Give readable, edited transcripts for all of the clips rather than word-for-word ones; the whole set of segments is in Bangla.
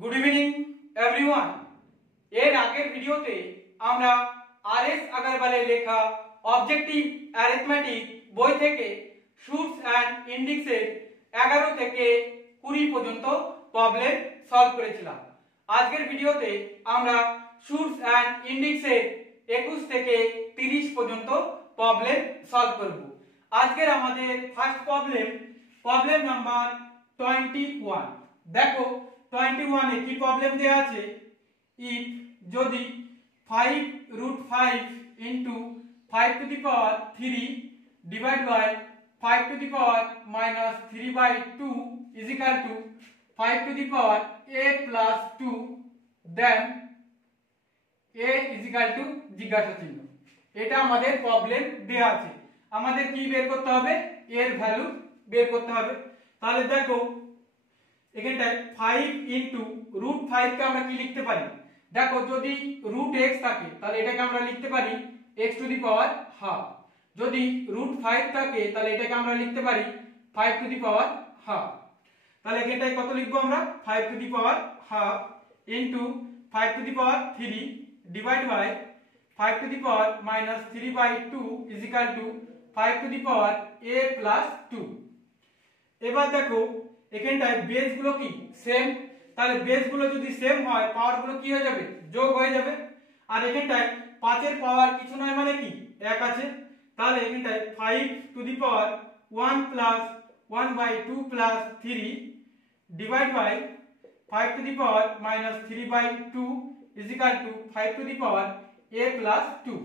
Good evening everyone. এর আগের ভিডিওতে আমরা আর.এস. আগরওয়ালের লেখা অবজেক্টিভ অ্যারিথমেটিক বই থেকে শুটস অ্যান্ড ইন্ডেক্সের 11 থেকে 20 পর্যন্ত প্রবলেম সলভ করেছিলাম। আজকের ভিডিওতে আমরা শুটস অ্যান্ড ইন্ডেক্সের 21 থেকে 30 পর্যন্ত প্রবলেম সলভ করব। আজকের আমাদের ফার্স্ট প্রবলেম নাম্বার 21। দেখো 21 এ কি প্রবলেম দেয়া আছে, ইফ যদি 5√5 into 5 to the power 3 divided by 5 to the power minus 3 by 2 is equal to 5 to the power a plus 2, then a is equal to জিজ্ঞাসা চিহ্ন। এটা আমাদের প্রবলেম দেয়া আছে, আমাদের কি বের করতে হবে, এর ভ্যালু বের করতে হবে। তাহলে দেখো এখানটায় 5 into √5 কে আমরা কি লিখতে পারি, দেখো যদি √x থাকে তাহলে এটাকে আমরা লিখতে পারি x to the power half, যদি √5 থাকে তাহলে এটাকে আমরা লিখতে পারি 5 to the power half। তাহলে এখানটায় কত লিখবো আমরা, 5 to the power half into 5 to the power 3 divided by 5 to the power minus 3 by 2 is equal to 5 to the power a plus 2। এবার দেখো এখানটায় বেস গুলো কি সেম, তাহলে বেস গুলো যদি সেম হয় পাওয়ার গুলো কি হয়ে যাবে, যোগ হয়ে যাবে। আর এখানটায় 5 এর পাওয়ার কিছু নয় মানে কি 1 আছে, তাহলে এখানটায় 5 to the power 1 plus 1 by 2 plus 3 divided by 5 to the power minus 3 by 2 is equal to 5 to the power a plus 2।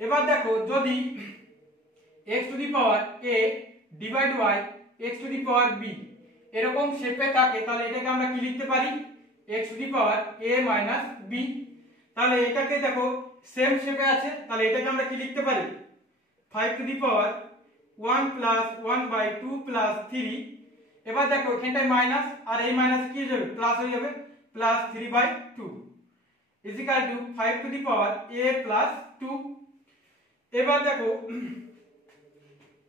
এবার দেখো যদি x to the power a divided by x to the power b এরকম শেপে থাকে তাহলে এটাকে আমরা কি লিখতে পারি, x to the power a minus b। তাহলে এটাকে দেখো সেম শেপে আছে তাহলে এটাকে আমরা কি লিখতে পারি 5 to the power 1 plus 1 by 2 plus 3। এবার দেখো এখানটায় মাইনাস আর এই মাইনাস কি হয়ে যাবে প্লাস হয়ে যাবে, plus 3 by 2 is equal to 5 to the power a plus 2। এবার দেখো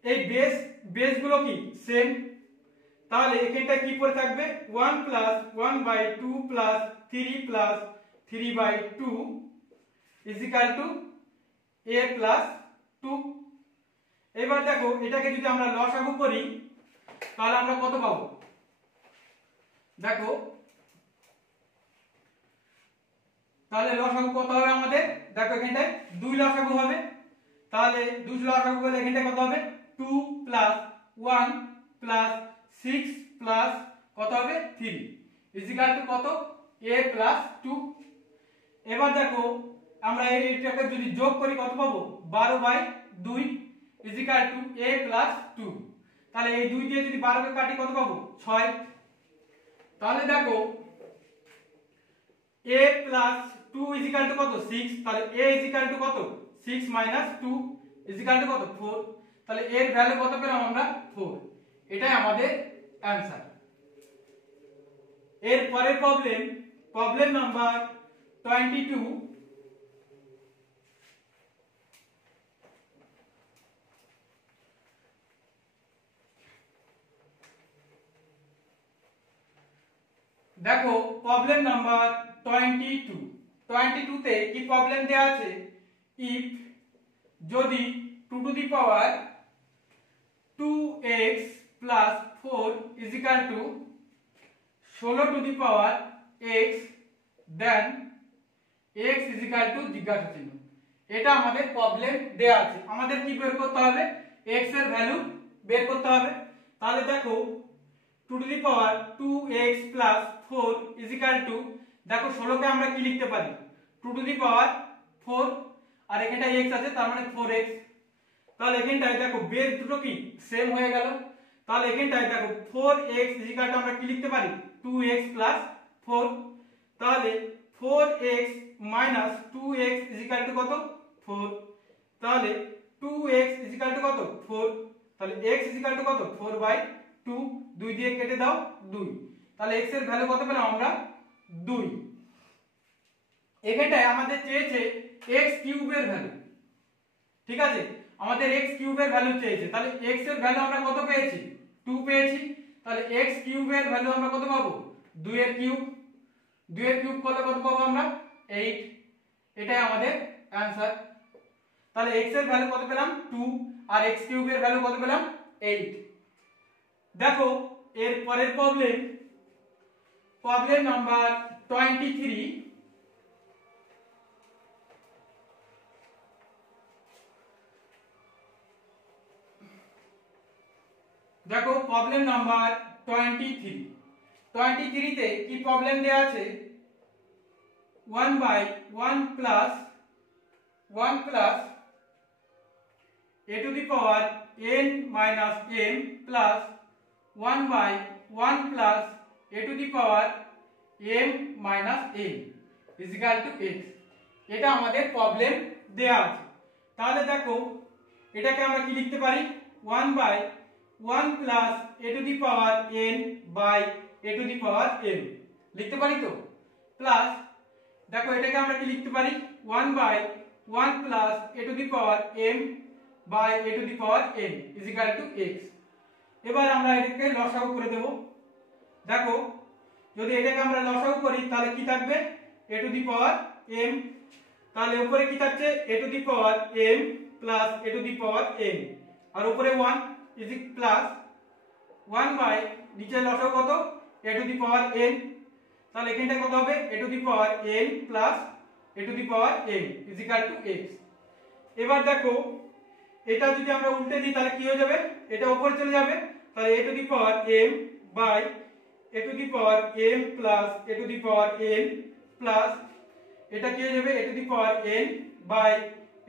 এই বেস গুলো কি সেম, তাহলে এখানটা কি পড়ে থাকবে 1 plus 1 by 2 plus 3 plus 3 by 2 is equal to a plus 2। এবার দেখো এটাকে যদি আমরা লসাগু করি তাহলে আমরা কত পাবো, দেখো তাহলে লসাগু কত হবে আমাদের, দেখো এখানটায় 2 লসাগু হবে, তাহলে 2 লসাগু হলে এখানটায় কত হবে 2 plus 1 plus 6 plus কত হবে 3 is equal to কত a plus 2। এবার দেখো আমরা এটাকে যদি যোগ করি কত পাবো 12/2 is equal to a plus 2। তাহলে এই 2 দিয়ে যদি 12 কে কাটি কত পাবো 6। তাহলে দেখো a plus 2 is equal to কত 6, তাহলে a is equal to কত 6 minus 2 is equal to কত 4। তাহলে এর ভ্যালু কত পেলাম আমরা 4, এটাই আমাদের অ্যানসার। এর পরের প্রবলেম নাম্বার 22। দেখো প্রবলেম নাম্বার 22 তে কি প্রবলেম দেয়া আছে, ইফ যদি 2 to the power 2x plus 4 is equal to 16 to the power x, then x is equal to জিজ্ঞাসা চিহ্ন। এটা আমাদের প্রবলেম দেয়া আছে, আমাদের কি বের করতে হবে, x এর ভ্যালু বের করতে হবে। তাহলে দেখো 2 to the power 2x plus 4 is equal to, দেখো 16 কে আমরা কি লিখতে পারি 2 to the power 4 আর এখানটা x আছে তার মানে 4x। তাহলে এখানটায় দেখো বেস দুটো কি সেম হয়ে গেল, তাহলে এখানটায় দেখো 4x is equal to আমরা কি লিখতে পারি 2x plus 4। তাহলে 4x minus 2x is equal to কত 4, তাহলে 2x is equal to কত 4, তাহলে x is equal to কত 4/2, 2 দিয়ে কেটে দাও 2, তাহলে x এর ভ্যালু কত পেলাম আমরা 2। এখানটায় আমাদের চেয়েছে x কিউবের ভ্যালু, ঠিক আছে আমাদের x কিউবের ভ্যালু চেয়েছে, তাহলে x এর ভ্যালু আমরা কত পেয়েছি 2 পেয়েছি, তাহলে x কিউবের ভ্যালু আমরা কত পাবো 2 এর কিউব। 2 এর কিউব করলে কত পাবো আমরা 8, এটাই আমাদের অ্যানসার। তাহলে x এর ভ্যালু কত পেলাম 2 আর x কিউব এর ভ্যালু কত পেলাম 8। দেখো এর পরের প্রবলেম নাম্বার 23। দেখো প্রবলেম নাম্বার 23 তে কি প্রবলেম দেয়া আছে 1/1 plus a to the power n minus m plus 1/1 plus a to the power m minus n is equal to x। এটা আমাদের প্রবলেম দেয়া আছে। তাহলে দেখো এটাকে আমরা কি লিখতে পারি 1/1 plus a to the power n by a to the power m লিখতে পারি তো, প্লাস দেখো এটাকে আমরা কি লিখতে পারি 1/1 plus a to the power m by a to the power n is equal to x। এবার আমরা এটাকে লসাগু করে দেব। দেখো যদি এটাকে আমরা লসাগু করি তাহলে কি থাকবে a to the power m, তাহলে উপরে কি থাকছে a to the power m plus a to the power n আর উপরে 1 ইজ প্লাস 1 বাই নিচে লসাগু কত a to the power n, তাহলে এখানটা কত হবে a to the power n plus a to the power m is equal to x। এবার দেখো এটা যদি আমরা উল্টে দিই তাহলে কি হয়ে যাবে, এটা উপরে চলে যাবে, তাহলে a to the power m by a to the power m plus a to the power n plus এটা কি হয়ে যাবে a to the power n by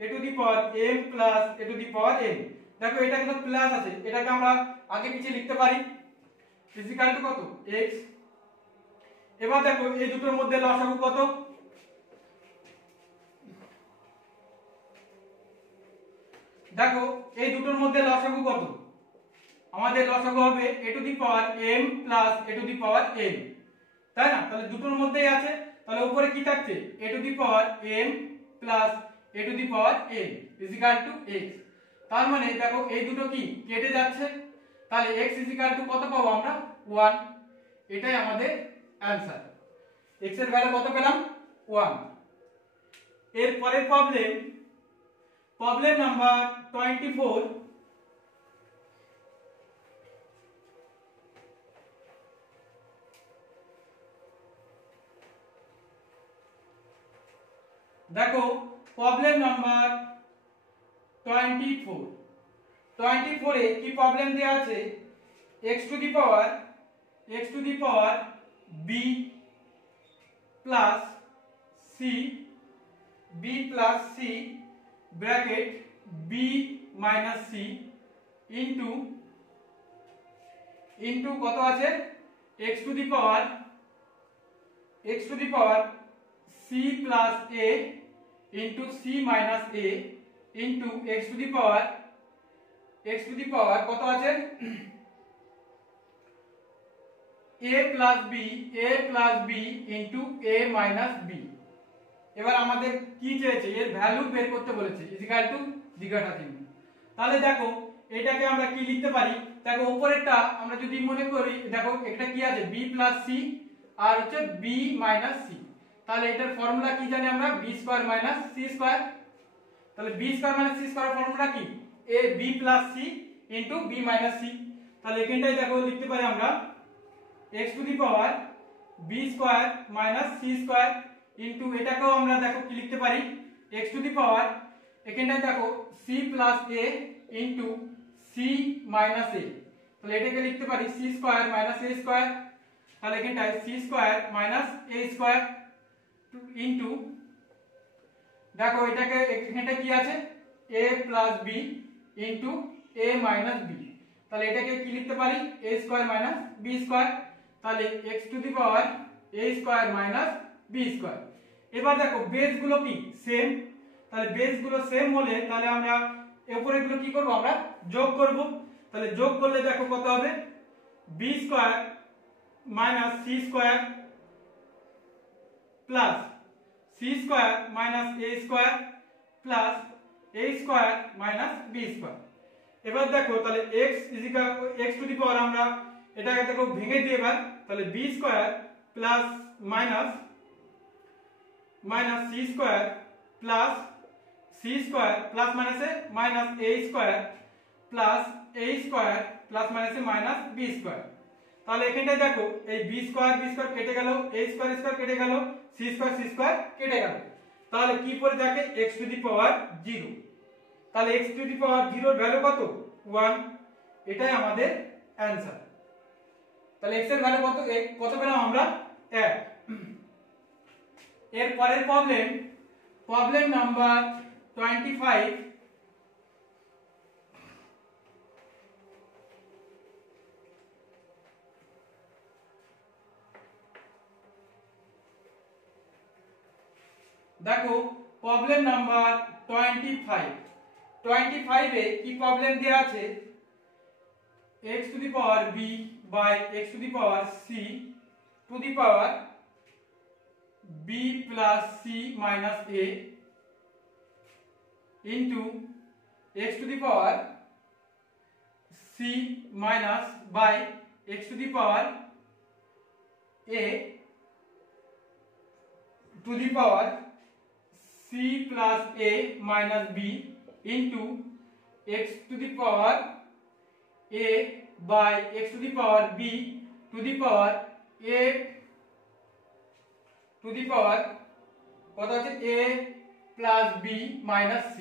a to the power m plus a to the power n। দেখো এটা কিন্তু প্লাস আছে, এটাকে আমরা আগে পিছে লিখতে পারি ইজ ইকুয়াল টু কত x। এবার দেখো এই দুটোর মধ্যে লসাগু কত, দেখো এই দুটোর মধ্যে লসাগু কত, আমাদের লসাগু হবে a to the power m plus a to the power n, তাই না? তাহলে দুটোর মধ্যেই আছে, তাহলে উপরে কি থাকছে a to the power m plus a to the power n is equal to x। তার মানে দেখো এই দুটো কি কেটে যাচ্ছে, তাহলে x ইজ ইকুয়াল টু কত পাবো আমরা 1, এটাই আমাদের অ্যানসার। x এর ভ্যালু কত পেলাম 1। এর পরের প্রবলেম নাম্বার 24। দেখো প্রবলেম নাম্বার 24 এ কি প্রবলেম দেয়া আছে x to the power b plus c bracket b minus c into কত আছে x to the power c plus a into c minus a into x to the power কত আছে a plus b into a minus b। এবার আমাদের কি চেয়েছে এর ভ্যালু বের করতে বলেছে ইজ ইকুয়াল টু দ্বিঘাটা চিহ্ন। তাহলে দেখো এটাকে আমরা কি লিখতে পারি, দেখো উপরেরটা আমরা যদি মনে করি দেখো এটা কি আছে b প্লাস c আর হচ্ছে b মাইনাস c, তাহলে এটার ফর্মুলা কি জানি আমরা b square minus c square, তাহলে b square minus c square formula কি a b plus c into b minus c। তাহলে এখানটাই দেখো লিখতে পারি আমরা x to the power b square minus c square into এটাকেও আমরা দেখো কি লিখতে পারি x টু দি পাওয়ার এখানটায় দেখো c plus a into c minus a, তাহলে এটাকে লিখতে পারি c square minus a square, তাহলে এখানটায় c square minus a square into দেখো এটাকে এখানটা কি আছে a plus b into a minus b, তাহলে এটাকে কি লিখতে পারি a square minus b square, তাহলে x to the power a square minus b square. এবার দেখো বেস গুলো কি সেম, তাহলে বেস গুলো সেম হলে তাহলে আমরা উপরে গুলো কি করব আমরা যোগ করব, তাহলে যোগ করলে দেখো কত হবে b square minus c square plus c square minus a square plus a square minus b square. এবার দেখো তাহলে x টু দি পাওয়ার আমরা এটাকে দেখো ভেঙে দিই এবার, তাহলে b square plus minus minus c square plus c square plus মাইনাসে minus a square plus a square plus মাইনাসে মাইনাস বি স্কয়ার। তাহলে এখানটায় দেখো এই বি স্কয়ার কেটে গেল, এ স্কয়ার কেটে গেল, সি স্কয়ার কেটে গেল। তাহলে কি পড়ে থাকে x টু দি পাওয়ার 0। তাহলে x টু দি পাওয়ার 0 এর ভ্যালু কত 1, এটাই আমাদের অ্যানসার। তাহলে x এর ভ্যালু কত পেলাম আমরা 1। এর পরের প্রবলেম নাম্বার 25। দেখো প্রবলেম নাম্বার 25 এ কি প্রবলেম দেয়া আছে x to the power b by x to the power c to the power b plus c minus a into x to the power c minus by x to the power a to the power c plus a minus b into x to the power a by x to the power b to the power a to the power কত আছে a plus b minus c।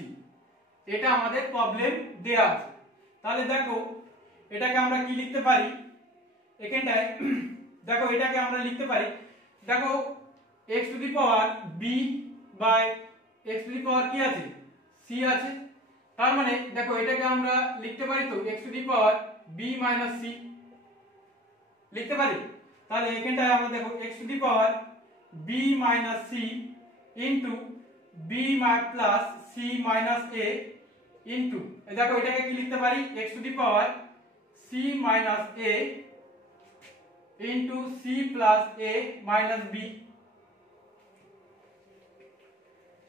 এটা আমাদের প্রবলেম দেয়া আছে। তাহলে দেখো এটাকে আমরা কি লিখতে পারি, এখানটায় দেখো এটাকে আমরা লিখতে পারি, দেখো x to the power b by x to the power কি আছে c আছে। তার মানে দেখো এটাকে আমরা লিখতে পারি তো x to the power b minus c লিখতে পারি। তাহলে এখানটায় আমরা দেখো x to the power b minus c into b plus c minus a into দেখো এটাকে কি লিখতে পারি x to the power c minus a into c plus a minus b।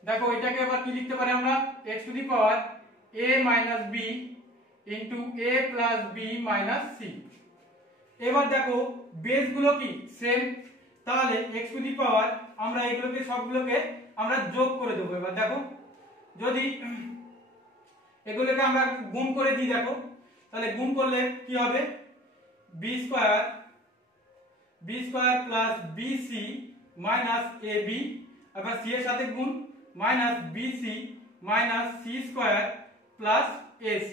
দেখো এটাকে আবার কি লিখতে পারি আমরা x to the power a minus b into a plus b minus c। এবার দেখো বেস গুলো কি সেম, তাহলে x টু দি পাওয়ার আমরা এগুলোকে সবগুলোকে আমরা যোগ করে দেবো। এবার দেখো যদি এগুলোকে আমরা গুণ করে দিই, দেখো তাহলে গুণ করলে কি হবে b square plus bc minus ab, আবার c এর সাথে গুণ minus bc minus c square plus ac।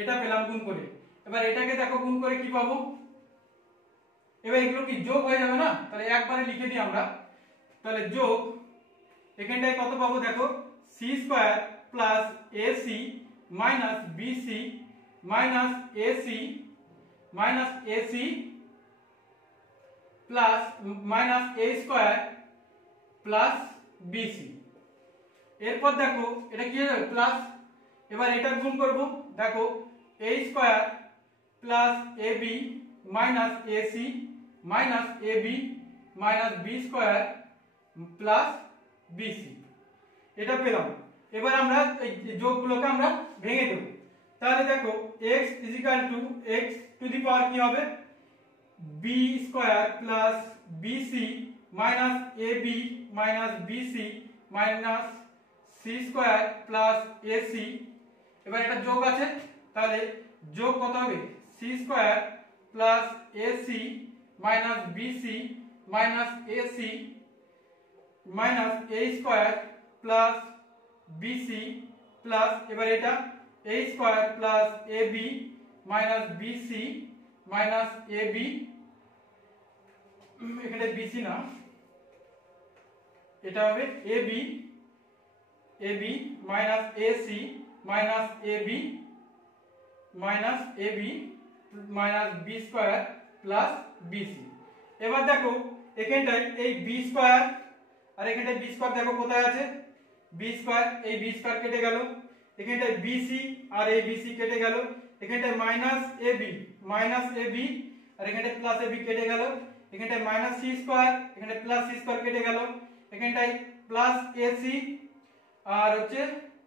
এটা পেলাম গুণ করে। এবার এটাকে দেখো গুণ করে কি পাবো, এবার এগুলো কি যোগ হয়ে যাবে না, তাহলে একবারে লিখে দিই আমরা। তাহলে যোগ এখানটায় কত পাবো দেখো c square plus ac minus bc minus ac plus minus a square plus bc। এরপর দেখো এটা কি হবে প্লাস, এবার এটা গুণ করব, দেখো a square plus ab minus ac minus ab minus b square plus bc, এটা পেলাম। এবার আমরা এই যোগগুলোকে আমরা ভেঙে দেব। তাহলে দেখো x x to the power কি হবে b square plus bc minus ab minus bc minus c square plus ac। এবার এটা যোগ আছে, তাহলে যোগ কত হবে c square plus ac minus bc minus ac minus a square plus bc plus এবার এটা a square plus ab minus bc minus ab, এখানে bc না এটা হবে ab minus ac minus ab minus ab minus b square plus bc। এবার দেখো এখানটায় এই b স্কয়ার আর এখানটায় b স্কয়ার দেখো কোথায় আছে b স্কয়ার, এই b স্কয়ার কেটে গেল, এখানটায় bc আর এই bc কেটে গেল, এখানটায় মাইনাস ab আর এখানটায় প্লাস ab কেটে গেল, এখানটায় মাইনাস c স্কয়ার এখানটায় প্লাস c স্কয়ার কেটে গেল, এখানটায় প্লাস ac আর হচ্ছে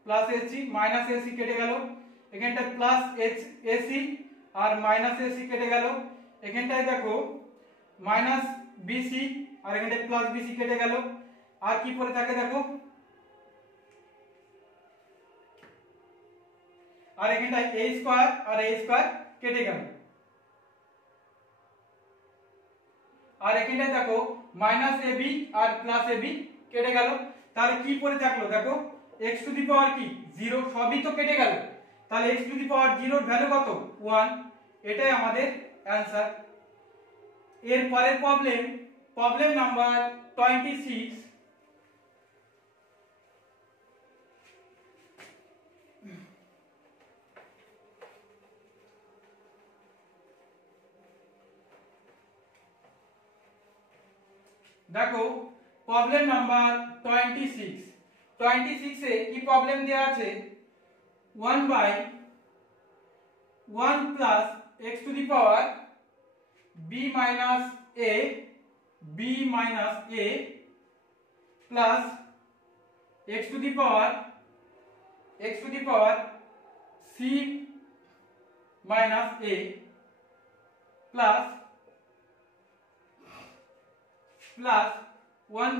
প্লাস ac মাইনাস ac কেটে গেল, এখানটায় প্লাস ac আর মাইনাস ac কেটে গেল, এখানটায় দেখো মাইনাস bc আর এখানটায় প্লাস bc কেটে গেল, আর কি পড়ে থাকে দেখো, আর এখানটায় a স্কয়ার আর a স্কয়ার কেটে গেল, আর এখানটায় দেখো মাইনাস ab আর প্লাস ab কেটে গেল, তাহলে কি পড়ে থাকলো দেখো x টু দি পাওয়ার কি 0, সবই তো কেটে গেল, তাহলে x টু দি পাওয়ার 0 এর ভ্যালু কত 1, এটাই আমাদের অ্যানসার। এর পরের প্রবলেম নাম্বার 26, দেখো প্রবলেম নাম্বার 26 এ কি প্রবলেম দেয়া আছে 1/1 plus x to the power b minus a plus x to the power c minus a plus 1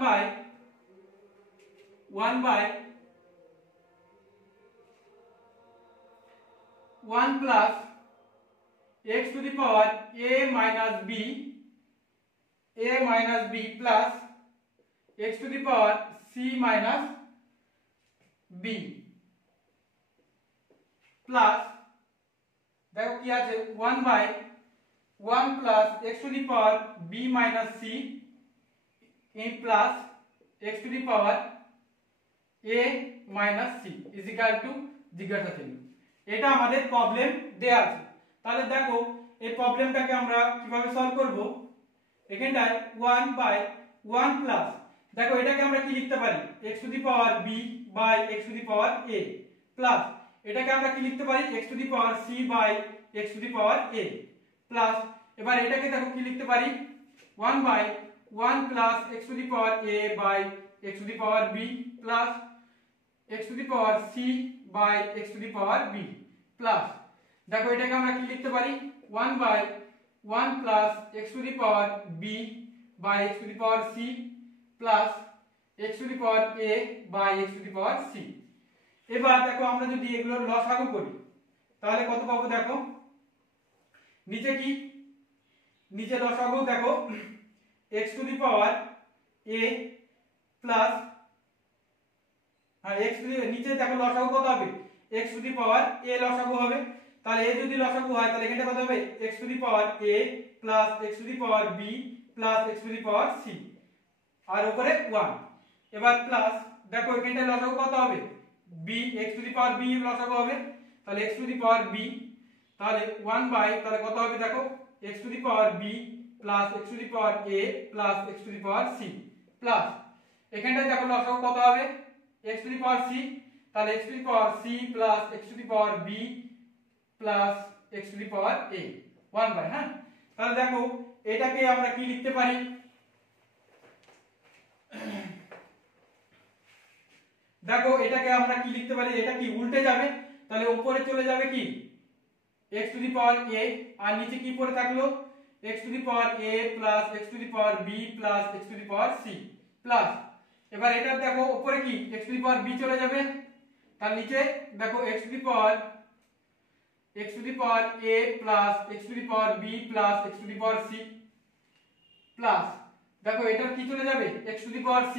plus x to the power a minus b plus x to the power c minus b plus দেখো কি আছে 1/1 plus x to the power b minus c plus x to the power a minus c is equal two জিজ্ঞাসা চিহ্ন। এটা আমাদের প্রবলেম দেয়া আছে। তাহলে দেখো এই প্রবলেমটাকে আমরা কিভাবে সলভ করব, এখানটায় 1/1 প্লাস দেখো এটাকে আমরা কি লিখতে পারি x to the power b by x to the power a plus এটাকে আমরা কি লিখতে পারি x to the power c by x to the power a plus এবার এটাকে দেখো কি লিখতে পারি 1/1 plus x to the power a by x to the power b plus x to the power c by x to the power b plus দেখো এটাকে আমরা কি লিখতে পারি 1/1 plus x to the power b by x to the power c plus x to the power a by x to the power c। এবার দেখো আমরা যদি এগুলোর লসাগু করি তাহলে কত পাবো দেখো, নিচে লসাগু দেখো x to the power a plus x to দি নিচে দেখো লসাগু কত হবে x to the power a লসাগু হবে, তাহলে a যদি লসাগু হয় তাহলে এখানে কত হবে x to the power a plus x to the power b plus x to the power c আর উপরে 1। এবার প্লাস দেখো এখানটা লসাগু কত হবে b, x to the power b লসাগু হবে, তাহলে x to the power b, তাহলে 1 তাহলে কত হবে দেখো x to the power b plus x to the power a plus x to the power c plus এখানটায় দেখো লসাগু কত হবে x to the power c, তাহলে x to the power c plus x to the power b plus x to the power a 1/, হ্যাঁ। তাহলে দেখো এটাকে আমরা কি লিখতে পারি, দেখো এটাকে আমরা কি লিখতে পারি, এটা কি উল্টে যাবে, তাহলে উপরে চলে যাবে কি x to the power a আর নিচে কি পড়ে থাকলো x to the power a plus x to the power b plus x to the power c plus এবার এটা দেখো উপরে কি x to the power b চলে যাবে, তার নিচে দেখো x to the power a plus x to the power b plus x to the power c plus দেখো এটা কি চলে যাবে x to the power c,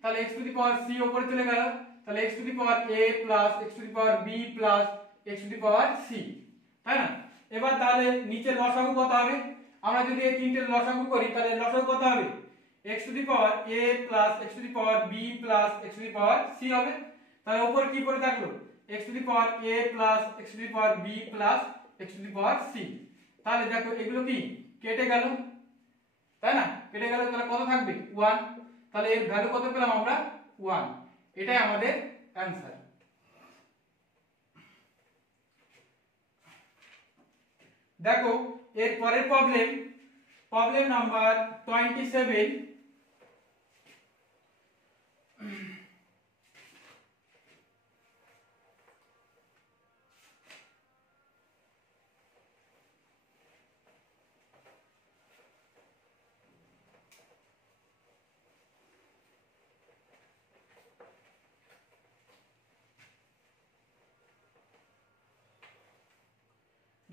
তাহলে x to the power c উপরে চলে গেল, তাহলে x to the power a plus x to the power b plus x to the power c, তাই না। এবার তাহলে নিচে লসাগু কত হবে, আমরা যদি এই তিনটে লসাগু করি তাহলে লসাগু কত হবে x to the power a plus x to the power b plus x to the power c হবে, তাহলে উপরে কি পড়ে থাকলো x to the power a plus x to the power b plus x to the power c। তাহলে দেখো এগুলো কি কেটে গেল, তাই না, কেটে গেল, তাহলে কত থাকবে 1, তাহলে এর ভ্যালু কত পেলাম আমরা 1, এটাই আমাদের অ্যানসার। দেখো এর পরের প্রবলেম নাম্বার 27,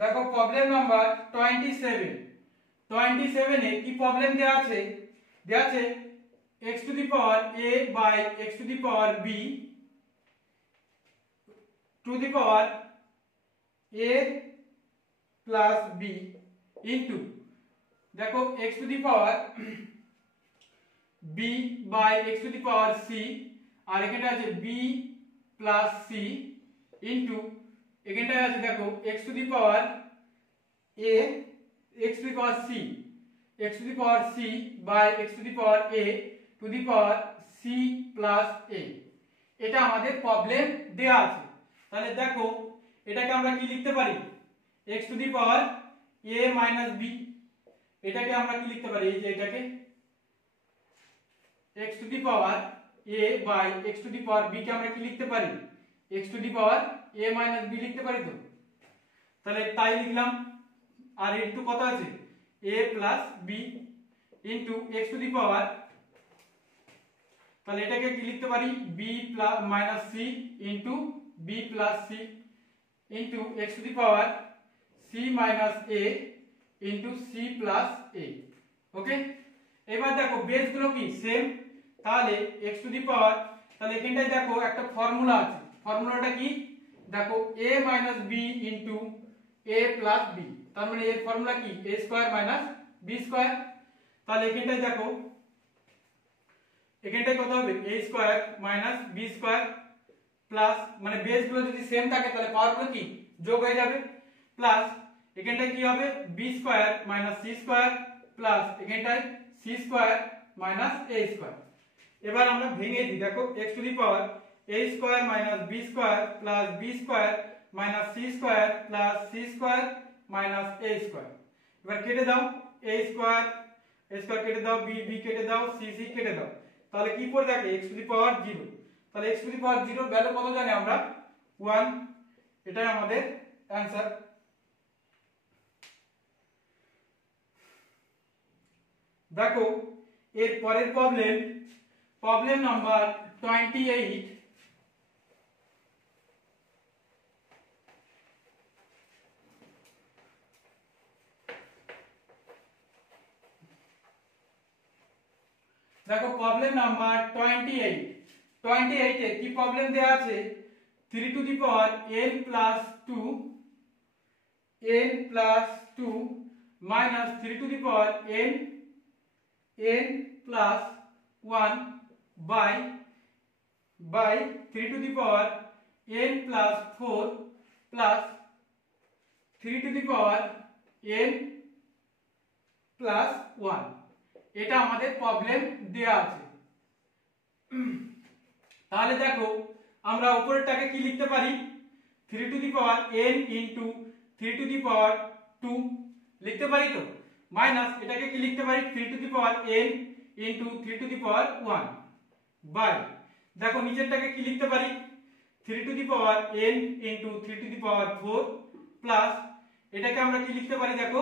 দেখো প্রবলেম নাম্বার 27 এ কি প্রবলেম দেয়া আছে x to the power a by x to the power b to the power a plus b into দেখো x to the power b by x to the power c আর এখানটা আছে b প্লাস c ইনটু এখানটা আছে দেখো x to the power a x to the power c x to the power c by x to the power a to the power c plus a এটা আমাদের প্রবলেম দেয়া আছে। তাহলে দেখো এটাকে আমরা কি লিখতে পারি x to the power a minus b এটাকে আমরা কি লিখতে পারি এই যে এটাকে x to the power a by x to the power b কে আমরা কি লিখতে পারি x to the power a minus b লিখতে পারি। তো তাহলে তাই লিখলাম আর ইনটু কত আছে a plus b into x to the power তাহলে এটাকে কি লিখতে পারি b plus minus c into b plus c into x to the power c minus a into c plus a। Okay, এবার দেখো বেস গুলো কি সেম, তাহলে x টু দি পাওয়ার তাহলে এখানটায় দেখো একটা ফর্মুলা আছে, ফর্মুলাটা কি দেখো a minus b into a plus b, তার মানে এর ফর্মুলা কি a square minus b square. তাহলে এখানটায় দেখো এখানটায় কত হবে a square minus b square plus মানে বেস গুলো যদি সেম থাকে তাহলে পাওয়ার গুলো কি যোগ হয়ে যাবে, প্লাস এখানটায় কি হবে b square minus c square plus এখানটায় c square minus a square. এবার আমরা ভেঙে দিই, দেখো x to the power a square minus b square plus b square minus c square plus c square minus a square. এবার কেটে দাও a স্কয়ার কেটে দাও, b কেটে দাও, c কেটে দাও, তাহলে কি পড়ে থাকে x টু দি পাওয়ার 0। তাহলে x টু দি পাওয়ার 0 এর ভ্যালু কত জানি আমরা 1, এটাই আমাদের অ্যানসার। দেখো এর পরের প্রবলেম নাম্বার 28 দেখো প্রবলেম নাম্বার 28 এ কি প্রবলেম দেয়া আছে 3 to the power n plus 2 minus 3 to the power n plus 1 by 3 to the power n plus 4 plus 3 to the power n plus 1, এটা আমাদের প্রবলেম দেয়া আছে। তাহলে দেখো আমরা উপরেরটাকে কি লিখতে পারি 3 to the power n into 3 to the power 2 লিখতে পারি, তো মাইনাস এটাকে কি লিখতে পারি 3 to the power n into 3 to the power 1 by দেখো নিচেরটাকে কি লিখতে পারি 3 to the power n into 3 to the power 4 plus এটাকে আমরা কি লিখতে পারি দেখো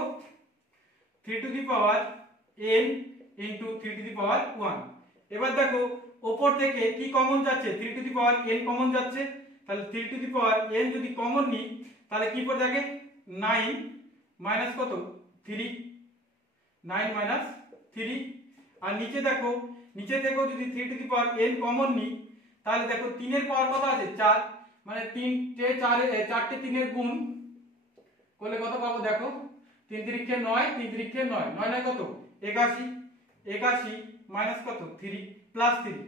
3 to the power n into 3 to the power 1। এবার দেখো উপর থেকে কি কমন যাচ্ছে 3 to the power n common যাচ্ছে, তাহলে 3 টু দি পাওয়ার n যদি কমন নিই তাহলে কি পড়ে থাকে 9 মাইনাস কত 3, 9 মাইনাস 3, আর নিচে দেখো নিচে থেকেও যদি 3 to the power n common নিই তাহলে দেখো 3 এর পাওয়ার কত আছে 4, মানে 4টে 3 এর গুণ করলে কত পাবো দেখো 3 3 9, 3 3 9, 9 9 কত 81 মাইনাস কত 3 প্লাস 3।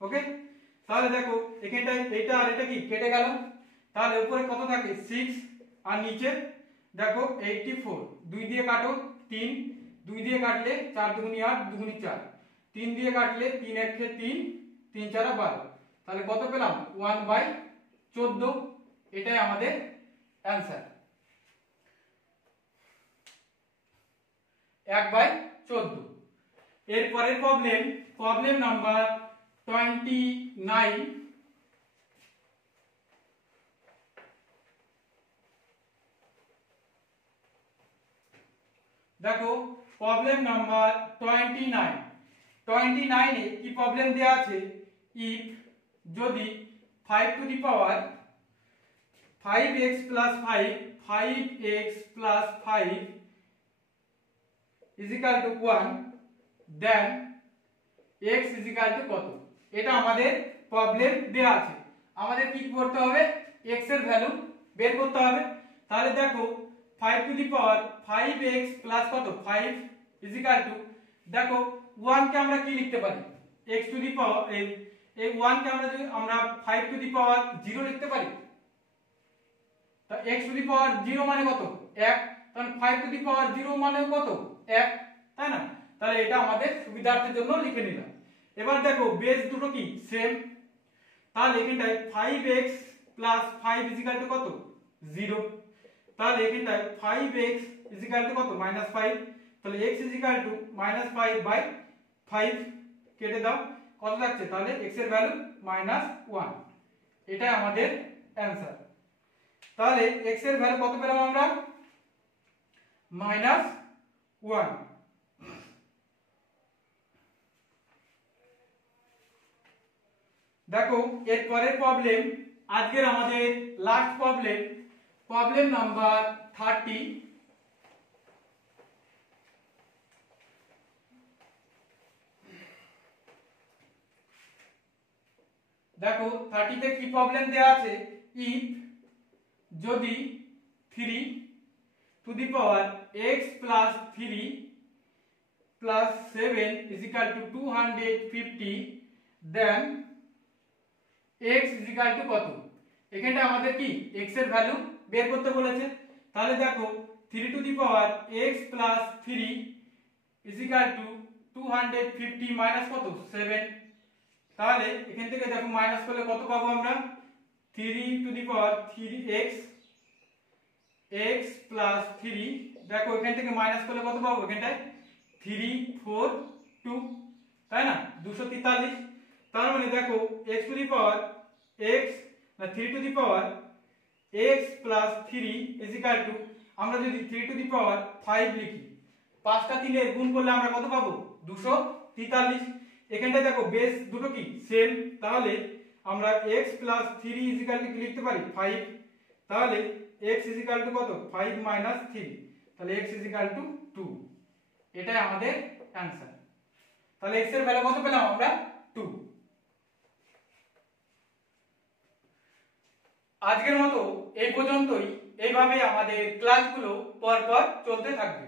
ওকে, তাহলে দেখো এখানটায় এটা আর এটা কি কেটে গেল, তাহলে উপরে কত থাকে 6 আর নিচে দেখো 84, 2 দিয়ে কাটো 3, 2 দিয়ে কাটলে 4 দুগুনি 8, দুগুনি 4, 3 দিয়ে কাটলে 3 1 3, 3 4 12, তাহলে কত পেলাম 1/14, এটাই আমাদের অ্যানসার 1/14। এর পরের প্রবলেম নাম্বার 29 দেখো প্রবলেম নাম্বার 29 এ কি প্রবলেম দেয়া আছে ইফ যদি 5 two the power 5x plus 5 5x plus 5 is equal to 1, then x is equal to কত? এটা আমাদের প্রবলেম দেয়া আছে, আমাদের কি করতে হবে, x এর ভ্যালু বের করতে হবে। তাহলে দেখো 5 two the power 5x plus কত 5 is equal to, দেখো 1 কে আমরা কি লিখতে পারি, x টু দি পাওয়ার এই 1 কে আমরা 5 টু দি পাওয়ার 0 লিখতে পারি। তো x টু দি পাওয়ার 0 মানে কত 1, তাহলে 5 টু দি পাওয়ার 0 মানে কত 1, তাই না? তাহলে এটা আমাদের সুবিধার্থের জন্য লিখে নিলাম। এবার দেখো বেস দুটো কি সেম, তাহলে এখানটায় 5x plus 5 is equal to কত 0, তাহলে এখানটায় 5x ইজ ইকুয়াল টু কত -5, তাহলে x ইজ ইকুয়াল টু -5/5 কেটে দাও, কত লাগছে, তাহলে x এর ভ্যালু -1, এটাই আমাদের অ্যানসার। তাহলে x এর ভ্যালু কত পেলাম আমরা -1। দেখো এর পরের প্রবলেম, আজকের আমাদের লাস্ট প্রবলেম, প্রবলেম নাম্বার 30। দেখো 30 তে কি প্রবলেম দেয়া আছে, ইফ যদি 3 to the power x plus 3 plus 7 is equal to 250, then x is equal to কত, এখানটা আমাদের কি x এর ভ্যালু বের করতে বলেছে। তাহলে দেখো 3 to the power x plus 3 is equal to 250 minus কত 7, তাহলে এখান থেকে দেখো মাইনাস করলে কত পাবো আমরা, 3 to the power 3x x plus 3, দেখো এখান থেকে মাইনাস করলে কত পাবো, এখানটায় 3 4 2, তাই না 243। তার মানে দেখো x to the power x না 3 to the power x plus 3 is equal two, আমরা যদি 3 টু দি পাওয়ার 5 লিখি, 5টা 3 এর গুণ করলে আমরা কত পাবো 243। এখানটায় দেখো বেস দুটো কি সেম, তাহলে আমরা x plus 3 is equal two কি লিখতে পারি 5, তাহলে x ইজ ইকুয়াল টু কত 5 মাইনাস 3, তাহলে x ইজ ইকুয়াল টু 2, এটাই আমাদের অ্যানসার। তাহলে x এর ভ্যালু কত পেলাম আমরা 2। আজকের মতো এই পর্যন্তই, এইভাবে আমাদের ক্লাসগুলো পরপর চলতে থাকবে।